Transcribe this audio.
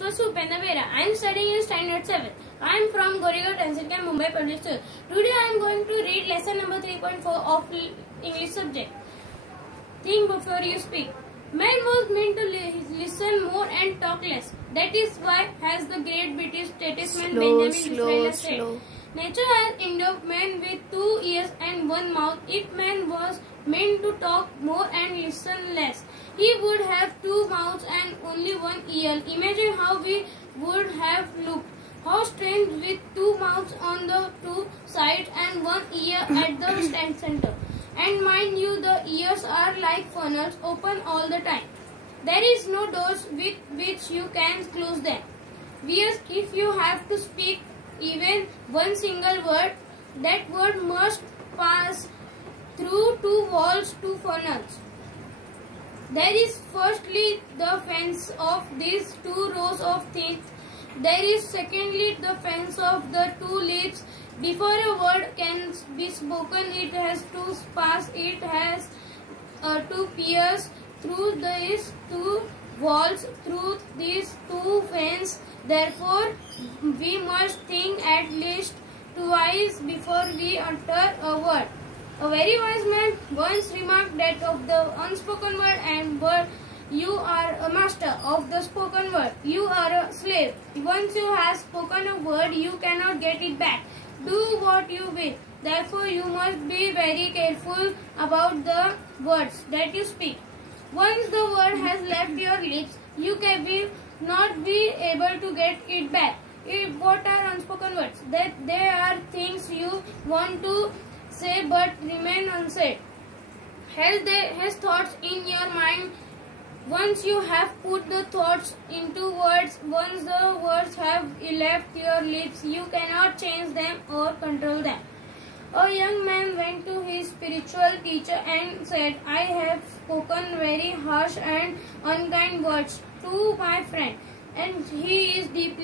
Pushpa Supenda Vera. I am studying in standard 7. I am from Goregaon Tehsil Camp, Mumbai Public School. Today I am going to read lesson number 3.4 of English subject. Think before you speak. Man was meant to listen more and talk less. That is why, as the great British statesman Benjamin Disraeli said, nature has endowed man with 2 ears and 1 mouth. If man was meant to talk more and listen less, he would have 2 mouths and only 1 ear. Imagine how we would have looked. How strange with 2 mouths on the 2 sides and 1 ear at the center. And mind you, the ears are like funnels, open all the time. There is no doors with which you can close them. Whereas if you have to speak even one single word, that word must pass through 2 walls, 2 funnels. There is firstly the fence of these 2 rows of teeth. There is secondly the fence of the 2 lips. Before a word can be spoken, it has to pass. It has to pierce through these 2 walls, through these 2 fences. Therefore, we must think at least twice before we utter a word. A very wise man once remarked that of the unspoken word and word, you are a master. Of the spoken word, you are a slave. Once you have spoken a word, you cannot get it back. Do what you will. Therefore, you must be very careful about the words that you speak. Once the word has left your lips, you will not be able to get it back. What are unspoken words? That they are things you want to say but remain unsaid. Has thoughts in your mind. Once you have put the thoughts into words, once the words have left your lips, you cannot change them or control them. A young man went to his spiritual teacher and said, I have spoken very harsh and unkind words to my friend, and he is deeply